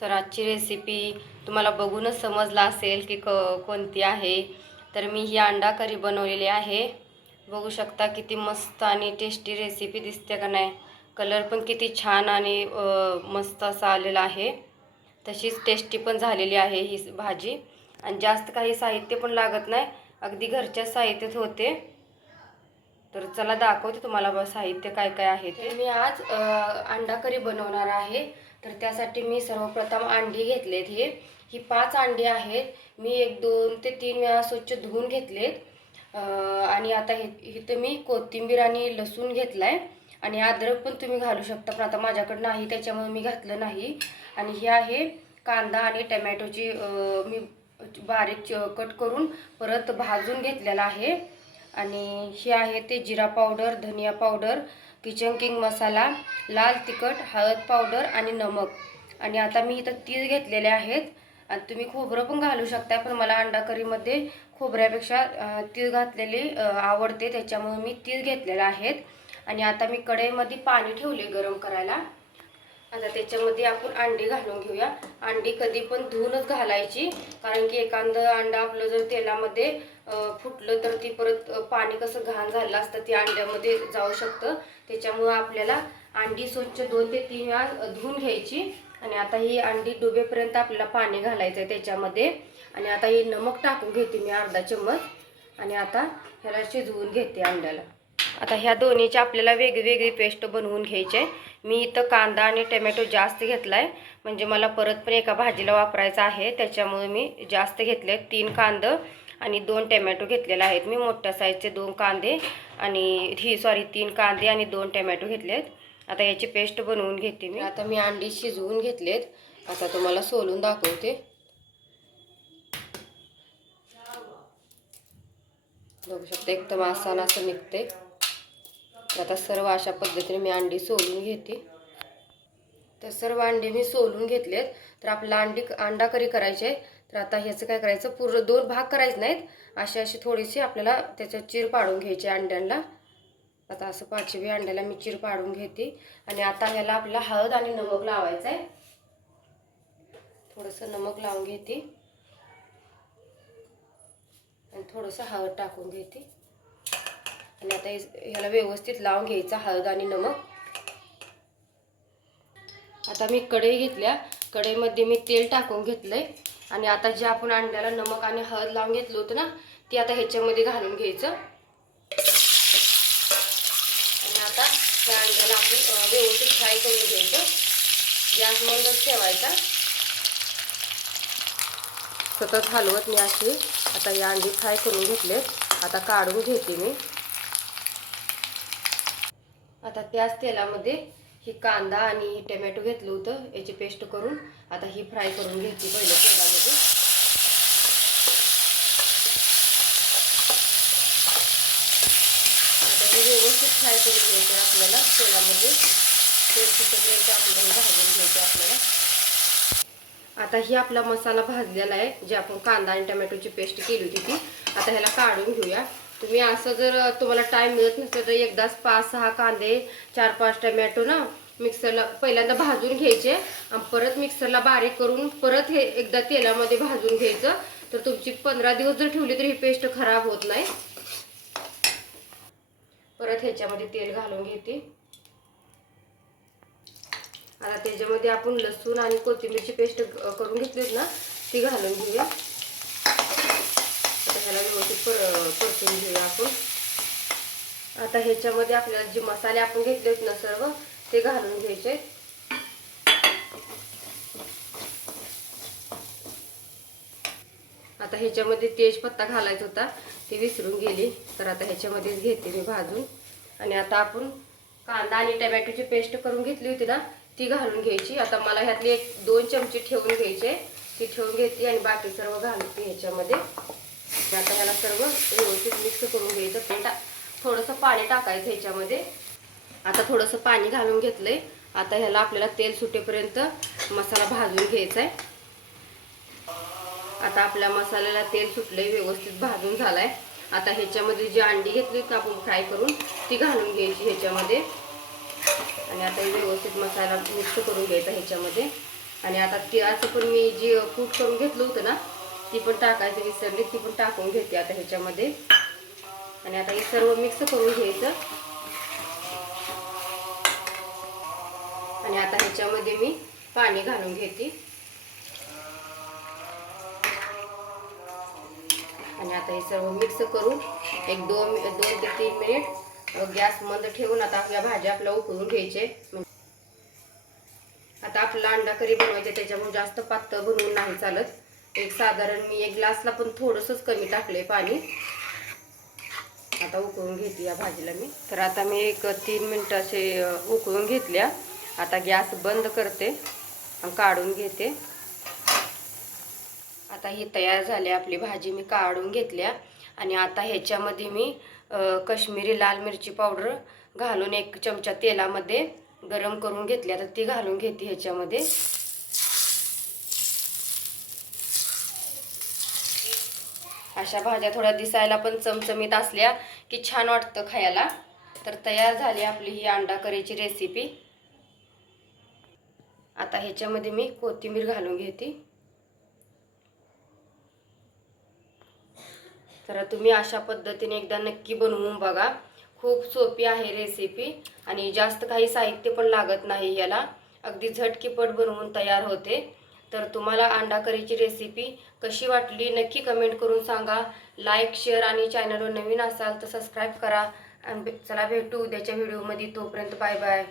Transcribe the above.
तर आजची रेसिपी तुम्हाला बघूनच समजला असेल की क कोणती आहे. तर मी ही अंडा करी बनवलेली आहे. बघू शकता किती मस्त आणि टेस्टी रेसिपी दिसते का नाही. कलर पण किती छान आणि मस्त असा आलेला आहे. तशीच टेस्टी पण झालेली आहे ही भाजी. आणि जास्त काही साहित्य पण लागत नाही. अगदी घरच्या साहित्यात होते. तर चला दाखवते तुम्हाला साहित्य काय काय आहे ते. मी आज अंडा करी बनवणार आहे. तर त्यासाठी मी सर्वप्रथम अंडी घेतलेत हे. ही पाच अंडी आहेत. मी एक दोन ते तीन वेळा स्वच्छ धुवून घेतलेत. आणि आता हे इथं मी कोथिंबीर आणि लसूण घेतला आहे आणि अद्रक पण तुम्ही घालू शकता पण आता माझ्याकडे नाही त्याच्यामुळे मी घातलं नाही. आणि हे आहे कांदा आणि टमॅटोची मी बारीक कट करून परत भाजून घेतलेला आहे. आणि हे आहे ते जिरा पावडर धनिया पावडर किचन किंग मसाला लाल तिखट हळद पावडर आणि नमक. आणि आता मी इथं तीळ घेतलेले आहेत. आणि तुम्ही खोबरं पण घालू शकता पण मला अंडा करीमध्ये खोबऱ्यापेक्षा तीळ घातलेले आवडते त्याच्यामुळे मी तीळ घेतलेले आहेत. आणि आता मी कढईमध्ये पाणी ठेवले गरम करायला. आता त्याच्यामध्ये आपण अंडी घालून घेऊया. अंडी कधी पण धुवूनच घालायची कारण की एखादं अंडा आपलं जर तेलामध्ये फुटलं तर ती परत पाणी कसं घाण झालं असतं ती अंड्यामध्ये जाऊ शकतं. त्याच्यामुळं आपल्याला अंडी स्वच्छ दोन ते तीन वेळा धुवून घ्यायची. आणि आता ही अंडी डुबेपर्यंत आपल्याला पाणी घालायचं आहे त्याच्यामध्ये. आणि आता ही नमक टाकून घेते मी अर्धा चम्मच. आणि आता ह्याला शिजवून घेते अंड्याला. आता ह्या दोन्हीची आपल्याला वेगवेगळी पेस्ट बनवून घ्यायची. आहे मी इथं कांदा आणि टोमॅटो जास्त घेतला आहे म्हणजे मला परत पण एका भाजीला वापरायचं आहे. त्याच्यामुळे मी जास्त घेतले तीन कांदं. आणि दोन टॅमॅटो घेतलेले आहेत. मी मोठ्या साईजचे दोन कांदे आणि ही सॉरी तीन कांदे आणि दोन टोमॅटो घेतले आहेत आता याची पेस्ट बनवून घेते मी. आता मी अंडी शिजवून घेतलेत. आता तुम्हाला सोलून दाखवते. बघू शकता एकदम आसान असं निघते आता सर्व अशा पद्धतीने मी अंडी सोलून घेते. तर सर्व अंडी मी सोलून घेतलेत. तर आपला अंडी अंडा करी करायचे तर आता ह्याचं काय करायचं? पूर्ण दोन भाग करायचे नाहीत. अशी अशी थोडीशी आपल्याला त्याचं चीर पाडून घ्यायची अंड्यांना. आता असं पाचवी अंड्याला मी चीर पाडून घेते. आणि आता ह्याला आपल्याला हळद आणि नमक लावायचं आहे थोडंसं नमक लावून घेते. आणि थोडंसं हळद टाकून घेते. आणि आता ह्याला व्यवस्थित लावून घ्यायचा हळद आणि नमक. आता मी कढई घेतल्या. कढईमध्ये मी तेल टाकून घेतलं आहे आणि आता जे आपण अंड्याला नमक आणि हळद लावून घेतलं होतं ना ते आता ह्याच्यामध्ये घालून घ्यायचं. आणि आता त्या अंड्याला आपण व्यवस्थित फ्राय करून घ्यायचं. गॅस मधूनच ठेवायचा. सतत हलवत मी अशी. आता या अंडी फ्राय करून घेतलेत. आता काढून घेते मी. आता त्याच तेलामध्ये ही कांदा आणि टोमॅटो घेतलं होतं. याची पेस्ट करून आता ही फ्राय करून घेतली पहिले तेला आता हे व्यवस्थित फ्राय करून घ्यायचं आहे आपल्याला तेलामध्ये. तेल तिथपर्यंत आपल्याला भाजून घ्यायचं आपल्याला. आता ही आपला मसाला भाजलेला आहे जे आपण कांदा आणि टमॅटोची पेस्ट केली होती ती. आता ह्याला काढून घेऊया. तुम्ही असं जर तुम्हाला टाईम मिळत नसेल तर एकदाच पाच सहा कांदे चार पाच टमॅटो ना मिक्सरला पहिल्यांदा भाजून घ्यायचे आणि परत मिक्सरला बारीक करून परत हे एकदा तेलामध्ये भाजून घ्यायचं. तर तुमची पंधरा दिवस जर ठेवली तर ही पेस्ट खराब होत नाही. परत ह्याच्यामध्ये तेल घालून घेते. आता त्याच्यामध्ये आपण लसूण आणि कोथिंबीरची पेस्ट करून घेतली ना ती घालून घेऊया. आता ह्याला व्यवस्थित पर परतून घेऊया आपण. आता ह्याच्यामध्ये आपल्याला जे मसाले आपण घेतले आहेत ना सर्व ते घालून घ्यायचे ह्याच्यामध्ये तेजपत्ता घालायचा होता ती विसरून गेली. तर आता ह्याच्यामध्येच घेते मी भाजून. आणि आता आपण कांदा आणि टमॅटोची पेस्ट करून घेतली होती ना ती घालून घ्यायची. आता मला ह्यातली एक दोन चमचे ठेवून घ्यायचे. ती ठेवून घेते आणि बाकी सर्व घालते ह्याच्यामध्ये. आता ह्याला सर्व व्यवस्थित मिक्स करून घ्यायचं. ते टा थोडंसं पाणी टाकायचं ह्याच्यामध्ये. आता थोडंसं पाणी घालून घेतलंय. आता ह्याला आपल्याला तेल सुटेपर्यंत मसाला भाजून घ्यायचा आहे आता आपल्या मसाल्याला तेल सुटलंय व्यवस्थित भाजून झालाय. आता ह्याच्यामध्ये जी अंडी घेतली होती आपण फ्राय करून ती घालून घ्यायची ह्याच्यामध्ये. आणि आता व्यवस्थित मसाला मिक्स करून घ्यायचा ह्याच्यामध्ये. आणि आता तिळाचं पण मी जी कूट करून घेतलं होतं ना ती पण टाकायचं विसरली ती पण टाकून घेते आता ह्याच्यामध्ये. आणि आता हे सर्व मिक्स करून घ्यायचं. आणि आता ह्याच्यामध्ये मी पाणी घालून घेते. आता हे सर्व मिक्स करून एक दोन दोन ते तीन मिनिट गॅस मंद ठेवून आता या भाज्या आपल्या उकळून घ्यायचे. आता आपला अंडा करी बनवायचे त्याच्यामुळे जास्त पातळ बनवून नाही चालत. एक साधारण मी एक ग्लासला पण थोडंसंच कमी टाकले पाणी. आता उकळून घेते या भाजीला मी. तर आता मी एक तीन मिनटं असे उकळून घेतल्या. आता गॅस बंद करते काढून घेते. आता ही तयार झाली आपली भाजी मी काढून घेतल्या. आणि आता ह्याच्यामध्ये मी कश्मीरी लाल मिरची पावडर घालून एक चमचा तेलामध्ये गरम करून घेतली. आता ती घालून घेते ह्याच्यामध्ये. अशा भाज्या थोड्या दिसायला पण चमचमीत असल्या की छान वाटतं खायला. तर तयार झाली आपली ही अंडा करीची रेसिपी आता ह्याच्यामध्ये मी कोथिंबीर घालून घेते. तर तुम्ही अशा पद्धतीने एकदा नक्की बनवून बघा. खूप सोपी आहे रेसिपी आणि जास्त काही साहित्य पण लागत नाही याला. अगदी झटकीपट बनवून तयार होते. तर तुम्हाला अंडा करीची रेसिपी कशी वाटली नक्की कमेंट करून सांगा. लाईक शेअर आणि चॅनलवर नवीन असाल तर सबस्क्राईब करा. आणि चला भेटू उद्याच्या व्हिडिओमध्ये तोपर्यंत बाय बाय